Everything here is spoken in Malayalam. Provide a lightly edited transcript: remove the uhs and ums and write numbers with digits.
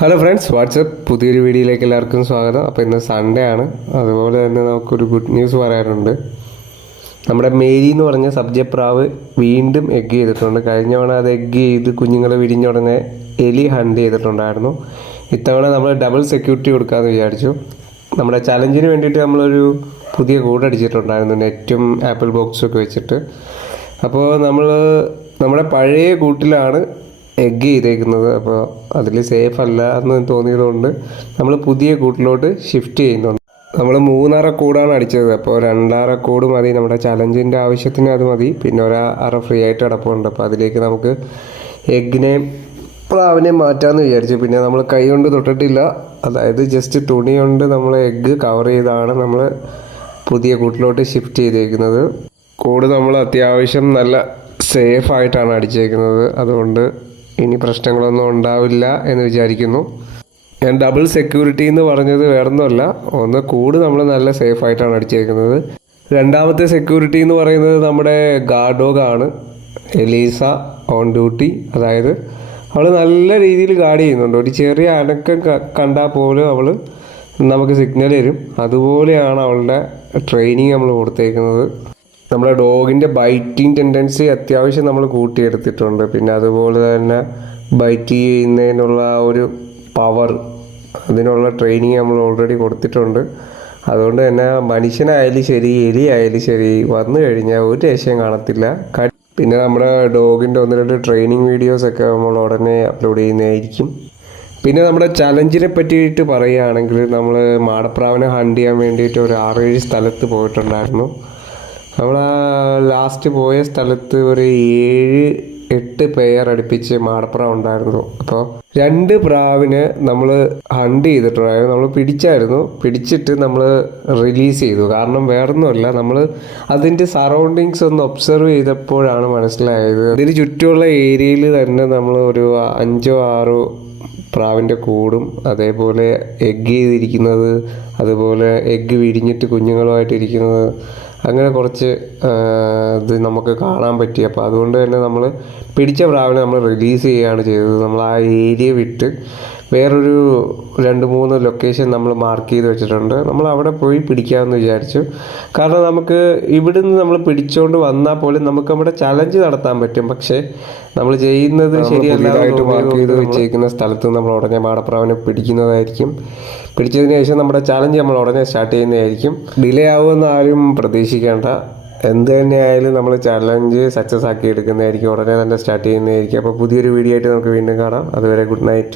ഹലോ ഫ്രണ്ട്സ്, വാട്സപ്പ് പുതിയൊരു വീഡിയോയിലേക്ക് എല്ലാവർക്കും സ്വാഗതം. അപ്പോൾ ഇന്ന് സൺഡേ ആണ്. അതുപോലെ തന്നെ നമുക്കൊരു ഗുഡ് ന്യൂസ് പറയാനുണ്ട്. നമ്മുടെ മേരി എന്ന് പറഞ്ഞ സബ്ജപ്രാവ് വീണ്ടും എഗ്ഗ് ചെയ്തിട്ടുണ്ട്. കഴിഞ്ഞ തവണ അത് എഗ്ഗ് ചെയ്ത് കുഞ്ഞുങ്ങൾ വിരിഞ്ഞ ഉടനെ എലി ഹണ്ട് ചെയ്തിട്ടുണ്ടായിരുന്നു. ഇത്തവണ നമ്മൾ ഡബിൾ സെക്യൂരിറ്റി കൊടുക്കാമെന്ന് വിചാരിച്ചു. നമ്മുടെ ചലഞ്ചിന് വേണ്ടിയിട്ട് നമ്മളൊരു പുതിയ കൂടടിച്ചിട്ടുണ്ടായിരുന്നു, നെറ്റും ആപ്പിൾ ബോക്സും ഒക്കെ വെച്ചിട്ട്. അപ്പോൾ നമ്മുടെ പഴയ കൂട്ടിലാണ് എഗ്ഗ് ചെയ്തേക്കുന്നത്. അപ്പോൾ അതിൽ സേഫ് അല്ല എന്ന് തോന്നിയതുകൊണ്ട് നമ്മൾ പുതിയ കൂട്ടിലോട്ട് ഷിഫ്റ്റ് ചെയ്യുന്നുണ്ട്. നമ്മൾ 3 അറ കൂടാണ് അടിച്ചത്. അപ്പോൾ 2 അറ കൂട് മതി, നമ്മുടെ ചലഞ്ചിൻ്റെ ആവശ്യത്തിന് അത് മതി. പിന്നെ 1 അറ ഫ്രീ ആയിട്ട് കിടപ്പുണ്ട്. അപ്പോൾ അതിലേക്ക് നമുക്ക് എഗ്ഗിനെയും പ്രാവിനെയും മാറ്റാമെന്ന് വിചാരിച്ചു. പിന്നെ നമ്മൾ കൈ കൊണ്ട് തൊട്ടിട്ടില്ല, അതായത് ജസ്റ്റ് തുണി കൊണ്ട് നമ്മൾ എഗ്ഗ് കവർ ചെയ്താണ് നമ്മൾ പുതിയ കൂട്ടിലോട്ട് ഷിഫ്റ്റ് ചെയ്തേക്കുന്നത്. കൂട് നമ്മൾ അത്യാവശ്യം നല്ല സേഫായിട്ടാണ് അടിച്ചേക്കുന്നത്. അതുകൊണ്ട് ഇനി പ്രശ്നങ്ങളൊന്നും ഉണ്ടാവില്ല എന്ന് വിചാരിക്കുന്നു. ഞാൻ ഡബിൾ സെക്യൂരിറ്റി എന്ന് പറഞ്ഞത് വേറൊന്നുമല്ല, ഒന്ന് കൂട് നമ്മൾ നല്ല സേഫായിട്ടാണ് അടിച്ചേക്കുന്നത്. രണ്ടാമത്തെ സെക്യൂരിറ്റി എന്ന് പറയുന്നത് നമ്മുടെ ഗാർഡ് ഡോഗാണ്, എലീസ ഓൺ ഡ്യൂട്ടി. അതായത് അവൾ നല്ല രീതിയിൽ ഗാർഡ് ചെയ്യുന്നുണ്ട്. ഒരു ചെറിയ അനക്കം കണ്ടാൽ പോലും അവൾ നമുക്ക് സിഗ്നൽ തരും. അതുപോലെയാണ് അവളുടെ ട്രെയിനിങ് നമ്മൾ കൊടുത്തേക്കുന്നത്. നമ്മുടെ ഡോഗിൻ്റെ ബൈറ്റിങ് ടെൻഡൻസി അത്യാവശ്യം നമ്മൾ കൂട്ടിയെടുത്തിട്ടുണ്ട്. പിന്നെ അതുപോലെ തന്നെ ബൈറ്റ് ചെയ്യുന്നതിനുള്ള ഒരു പവർ, അതിനുള്ള ട്രെയിനിങ് നമ്മൾ ഓൾറെഡി കൊടുത്തിട്ടുണ്ട്. അതുകൊണ്ട് തന്നെ മനുഷ്യനായാലും ശരി എലി ആയാലും ശരി വന്നു കഴിഞ്ഞാൽ ഒരു രക്ഷയും കാണത്തില്ല. പിന്നെ നമ്മുടെ ഡോഗിൻ്റെ 1-2 ട്രെയിനിങ് വീഡിയോസൊക്കെ നമ്മൾ ഉടനെ അപ്ലോഡ് ചെയ്യുന്നതായിരിക്കും. പിന്നെ നമ്മുടെ ചലഞ്ചിനെ പറ്റിയിട്ട് പറയുകയാണെങ്കിൽ നമ്മൾ മാടപ്രാവിനെ ഹണ്ട് ചെയ്യാൻ വേണ്ടിയിട്ട് ഒരു 6-7 സ്ഥലത്ത് പോയിട്ടുണ്ടായിരുന്നു. നമ്മൾ ലാസ്റ്റ് പോയ സ്ഥലത്ത് ഒരു 7-8 പെയർ അടുപ്പിച്ച് മാടപ്രാവ് ഉണ്ടായിരുന്നു. അപ്പോൾ 2 പ്രാവിനെ നമ്മൾ ഹണ്ട് ചെയ്തിട്ടുണ്ടായിരുന്നു. നമ്മൾ പിടിച്ചിട്ട് നമ്മൾ റിലീസ് ചെയ്തു. കാരണം വേറൊന്നുമല്ല, നമ്മൾ അതിൻ്റെ സറൗണ്ടിങ്സ് ഒന്ന് ഒബ്സർവ് ചെയ്തപ്പോഴാണ് മനസ്സിലായത്. ഇതിന് ചുറ്റുമുള്ള ഏരിയയിൽ തന്നെ നമ്മൾ ഒരു 5-6 പ്രാവിൻ്റെ കൂടും, അതേപോലെ എഗ്ഗ് ചെയ്തിരിക്കുന്നത്, അതുപോലെ എഗ്ഗ് വിരിഞ്ഞിട്ട് കുഞ്ഞുങ്ങളുമായിട്ടിരിക്കുന്നത്, അങ്ങനെ കുറച്ച് ഇത് നമുക്ക് കാണാൻ പറ്റി. അപ്പോൾ അതുകൊണ്ട് തന്നെ നമ്മൾ പിടിച്ച പ്രാവിനെ നമ്മൾ റിലീസ് ചെയ്യുകയാണ് ചെയ്തത്. നമ്മൾ ആ ഏരിയ വിട്ട് വേറൊരു 2-3 ലൊക്കേഷൻ നമ്മൾ മാർക്ക് ചെയ്ത് വെച്ചിട്ടുണ്ട്. നമ്മൾ അവിടെ പോയി പിടിക്കാമെന്ന് വിചാരിച്ചു. കാരണം നമുക്ക് ഇവിടുന്ന് നമ്മൾ പിടിച്ചുകൊണ്ട് വന്നാൽ പോലും നമുക്ക് നമ്മുടെ ചലഞ്ച് നടത്താൻ പറ്റും. പക്ഷേ നമ്മൾ ചെയ്യുന്നത് ശരിയല്ലാതായിട്ട് മാർക്ക് ചെയ്ത് വെച്ചേക്കുന്ന സ്ഥലത്ത് നമ്മൾ ഉടനെ മാടപ്രാവിനെ പിടിക്കുന്നതായിരിക്കും. പിടിച്ചതിന് ശേഷം നമ്മുടെ ചലഞ്ച് നമ്മൾ ഉടനെ സ്റ്റാർട്ട് ചെയ്യുന്നതായിരിക്കും. ഡിലേ ആവുമെന്ന് ആരും പ്രതീക്ഷിക്കേണ്ട. എന്ത് തന്നെയായാലും നമ്മൾ ചലഞ്ച് സക്സസ് ആക്കി എടുക്കുന്നതായിരിക്കും, ഉടനെ തന്നെ സ്റ്റാർട്ട് ചെയ്യുന്നതായിരിക്കും. അപ്പോൾ പുതിയൊരു വീഡിയോ ആയിട്ട് നമുക്ക് വീണ്ടും കാണാം. അതുവരെ ഗുഡ് നൈറ്റ്.